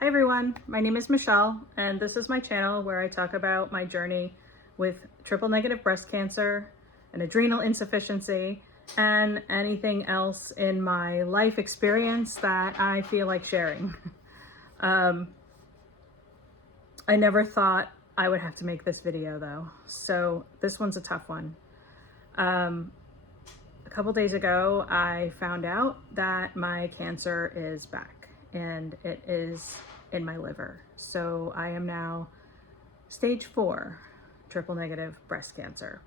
Hi everyone, my name is Michelle and this is my channel where I talk about my journey with triple negative breast cancer and adrenal insufficiency and anything else in my life experience that I feel like sharing. I never thought I would have to make this video though, so this one's a tough one. A couple days ago I found out that my cancer is back and it is in my liver. So I am now stage 4 triple negative breast cancer.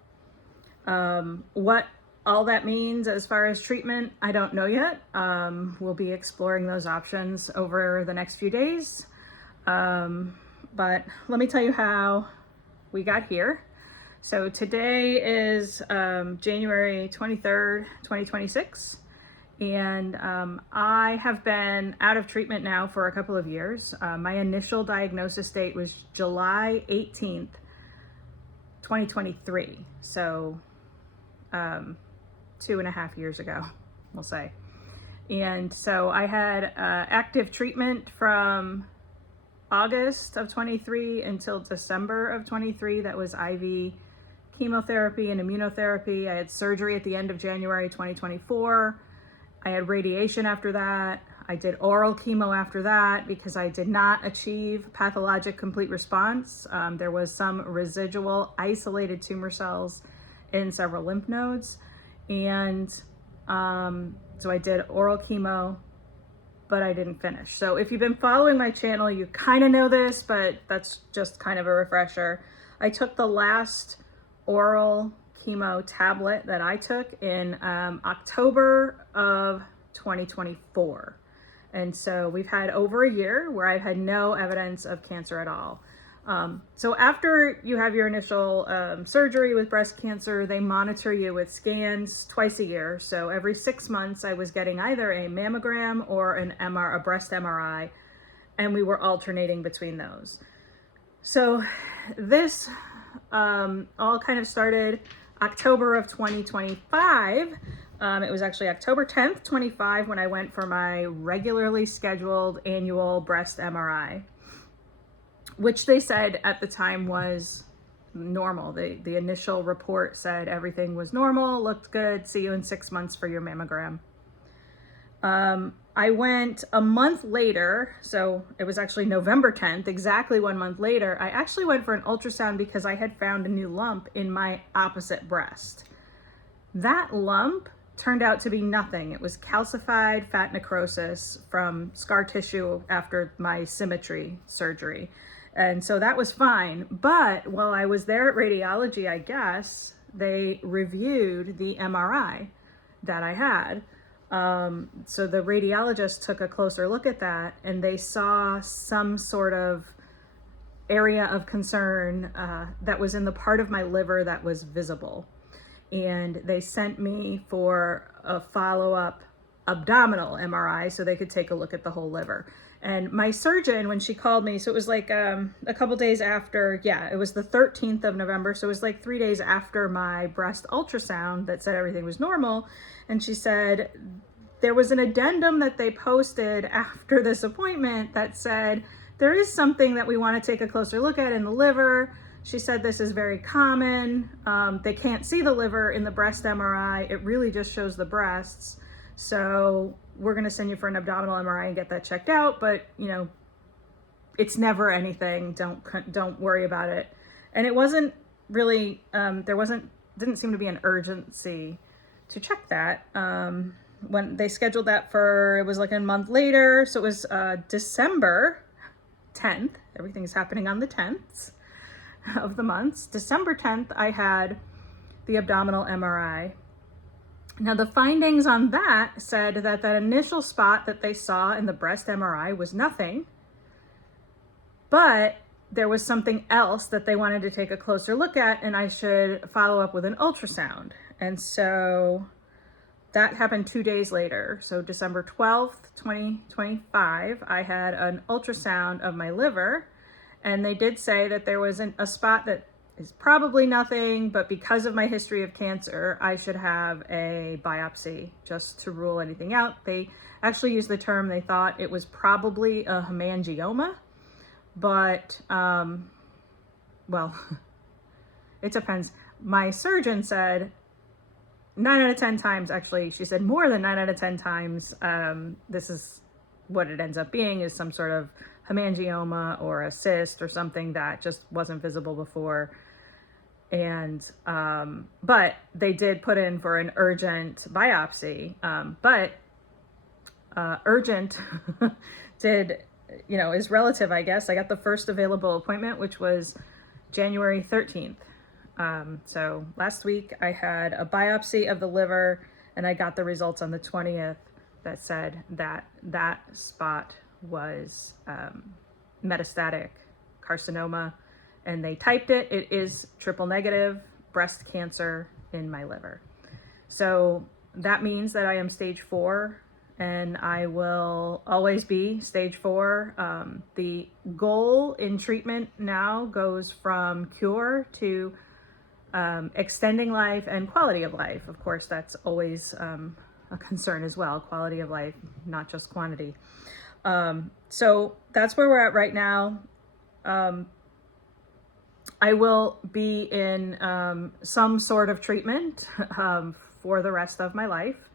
What all that means as far as treatment, I don't know yet. We'll be exploring those options over the next few days. But let me tell you how we got here. So today is January 23rd, 2026. And I have been out of treatment now for a couple of years. My initial diagnosis date was July 18th, 2023. So 2.5 years ago, we'll say. And so I had active treatment from August of 23 until December of 23. That was IV chemotherapy and immunotherapy. I had surgery at the end of January 2024. I had radiation after that. I did oral chemo after that because I did not achieve pathologic complete response. There was some residual isolated tumor cells in several lymph nodes. And so I did oral chemo, but I didn't finish. So if you've been following my channel, you kind of know this, but that's just kind of a refresher. I took the last oral chemo tablet that I took in October of 2024. And so we've had over a year where I've had no evidence of cancer at all. So after you have your initial surgery with breast cancer, they monitor you with scans twice a year. So every 6 months I was getting either a mammogram or a breast MRI, and we were alternating between those. So this all kind of started October of 2025. It was actually October 10th, 25 when I went for my regularly scheduled annual breast MRI, which they said at the time was normal. The initial report said everything was normal, looked good, see you in 6 months for your mammogram. I went a month later, so it was actually November 10th, exactly 1 month later. I actually went for an ultrasound because I had found a new lump in my opposite breast. That lump turned out to be nothing. It was calcified fat necrosis from scar tissue after my symmetry surgery. And so that was fine. But while I was there at radiology, I guess, they reviewed the MRI that I had. So the radiologist took a closer look at that and they saw some sort of area of concern that was in the part of my liver that was visible. And they sent me for a follow-up abdominal MRI so they could take a look at the whole liver. And my surgeon, when she called me, so it was like a couple days after, it was the 13th of November. So it was like 3 days after my breast ultrasound that said everything was normal. And she said, there was an addendum that they posted after this appointment that said, there is something that we want to take a closer look at in the liver. She said, this is very common. They can't see the liver in the breast MRI. It really just shows the breasts. So we're going to send you for an abdominal MRI and get that checked out. But, you know, it's never anything. Don't worry about it. And it wasn't really, didn't seem to be an urgency to check that. When they scheduled that for, it was like a month later. So it was December 10th. Everything's happening on the 10th of the months. December 10th, I had the abdominal MRI. Now the findings on that said that that initial spot that they saw in the breast MRI was nothing, but there was something else that they wanted to take a closer look at and I should follow up with an ultrasound. And so that happened 2 days later. So December 12th, 2025, I had an ultrasound of my liver and they did say that there was a spot that is probably nothing, but because of my history of cancer, I should have a biopsy just to rule anything out. They actually used the term, they thought it was probably a hemangioma, but, well, it depends. My surgeon said 9 out of 10 times, actually, she said more than 9 out of 10 times, this is what it ends up being, is some sort of hemangioma or a cyst or something that just wasn't visible before. And, but they did put in for an urgent biopsy, but urgent is relative, I guess. I got the first available appointment, which was January 13th. So last week I had a biopsy of the liver, and I got the results on the 20th that said that that spot was metastatic carcinoma, and they typed it. It is triple negative breast cancer in my liver. So that means that I am stage 4, and I will always be stage 4. The goal in treatment now goes from cure to extending life and quality of life. Of course, that's always a concern as well, quality of life, not just quantity. So that's where we're at right now. I will be in some sort of treatment for the rest of my life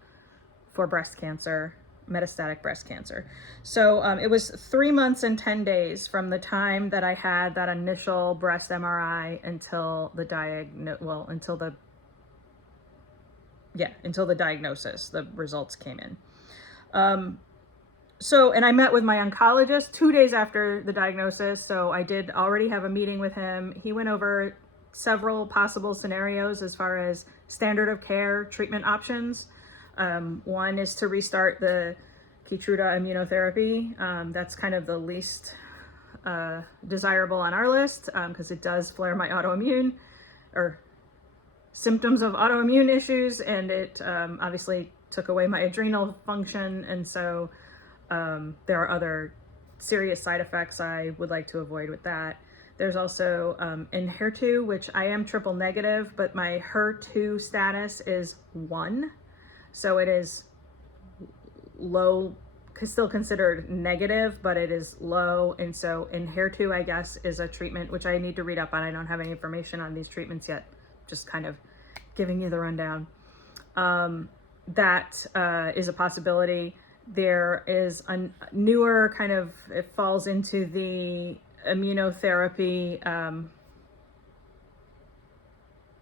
for breast cancer, metastatic breast cancer. So it was 3 months and 10 days from the time that I had that initial breast MRI until the until the diagnosis, the results came in. And I met with my oncologist 2 days after the diagnosis. So I did already have a meeting with him. He went over several possible scenarios as far as standard of care treatment options. One is to restart the Keytruda immunotherapy. That's kind of the least desirable on our list because it does flare my autoimmune or symptoms of autoimmune issues, and it obviously took away my adrenal function, and so there are other serious side effects I would like to avoid with that. There's also in HER2, which I am triple negative, but my HER2 status is 1, so it is low, still considered negative, but it is low. And so in HER2, I guess, is a treatment which I need to read up on. I don't have any information on these treatments yet, just kind of giving you the rundown. That is a possibility. There is a newer kind of, it falls into the immunotherapy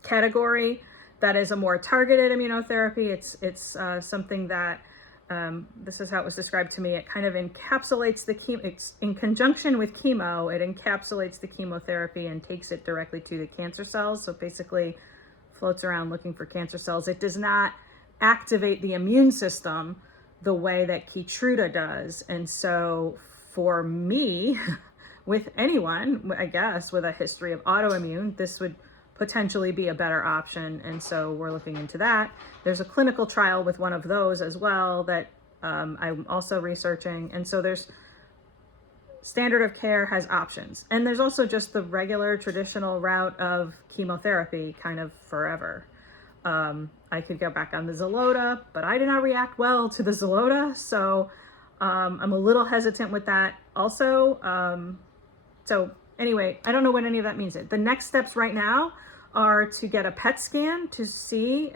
category. That is a more targeted immunotherapy. It's something that, this is how it was described to me. It kind of encapsulates the chemo, in conjunction with chemo, it encapsulates the chemotherapy and takes it directly to the cancer cells. So basically floats around looking for cancer cells. It does not activate the immune system the way that Keytruda does. And so for me, with anyone, I guess, with a history of autoimmune, this would potentially be a better option. And so we're looking into that. There's a clinical trial with one of those as well that I'm also researching. And so there's standard of care has options. And there's also just the regular traditional route of chemotherapy kind of forever. I could go back on the Xeloda, but I did not react well to the Xeloda. So I'm a little hesitant with that also. So anyway, I don't know what any of that means. The next steps right now are to get a PET scan to see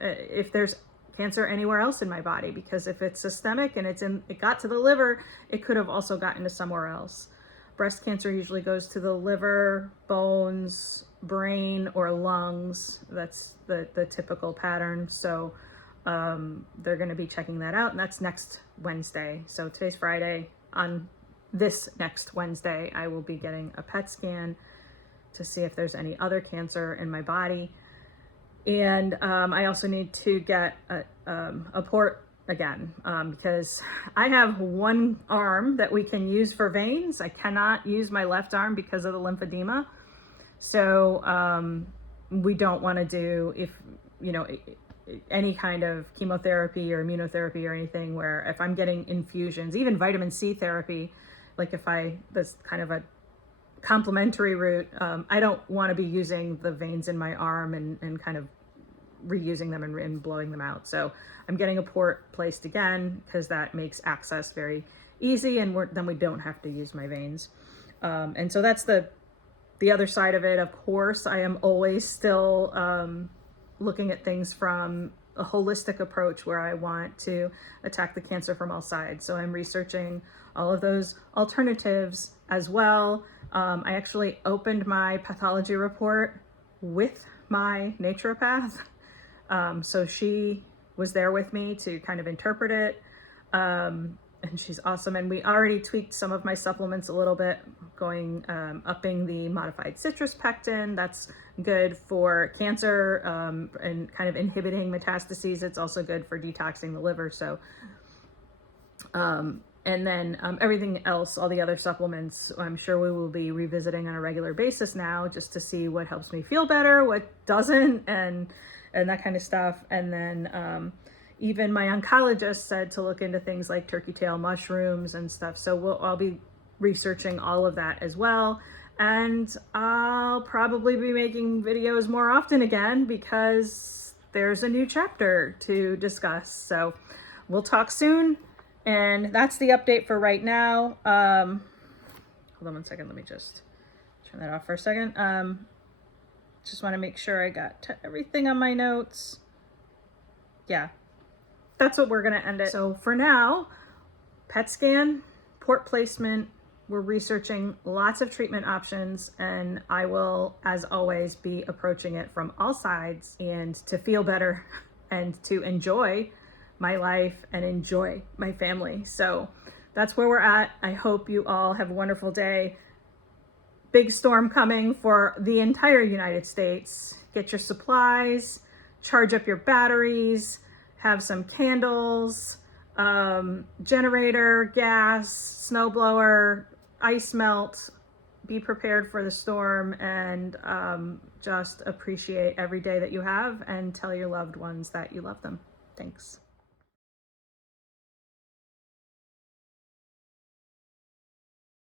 if there's cancer anywhere else in my body, because if it's systemic and it got to the liver, it could have also gotten to somewhere else. Breast cancer usually goes to the liver, bones, brain, or lungs. That's the typical pattern. So they're going to be checking that out, and that's next Wednesday. So today's Friday. On this next Wednesday, I will be getting a PET scan to see if there's any other cancer in my body. And I also need to get a port again because I have one arm that we can use for veins. I cannot use my left arm because of the lymphedema. So we don't want to do, any kind of chemotherapy or immunotherapy or anything where if I'm getting infusions, even vitamin C therapy, like that's kind of a complementary route. I don't want to be using the veins in my arm and kind of reusing them and blowing them out. So I'm getting a port placed again because that makes access very easy, and then we don't have to use my veins. And so that's the other side of it. Of course, I am always still looking at things from a holistic approach where I want to attack the cancer from all sides. So I'm researching all of those alternatives as well. I actually opened my pathology report with my naturopath. So she was there with me to kind of interpret it. And she's awesome. And we already tweaked some of my supplements a little bit, going upping the modified citrus pectin. That's good for cancer and kind of inhibiting metastases. It's also good for detoxing the liver. So, and then everything else, all the other supplements, I'm sure we will be revisiting on a regular basis now, just to see what helps me feel better, what doesn't, and that kind of stuff. And then even my oncologist said to look into things like turkey tail mushrooms and stuff. So I'll be researching all of that as well. And I'll probably be making videos more often again because there's a new chapter to discuss. So we'll talk soon. And that's the update for right now. Hold on one second. Let me just turn that off for a second. Just want to make sure I got everything on my notes. Yeah, that's what we're going to end it. So for now, PET scan, port placement, we're researching lots of treatment options, and I will, as always, be approaching it from all sides, and to feel better and to enjoy my life and enjoy my family. So that's where we're at. I hope you all have a wonderful day. Big storm coming for the entire United States. Get your supplies, charge up your batteries, have some candles, generator, gas, snowblower, ice melt. Be prepared for the storm, and just appreciate every day that you have, and tell your loved ones that you love them. Thanks.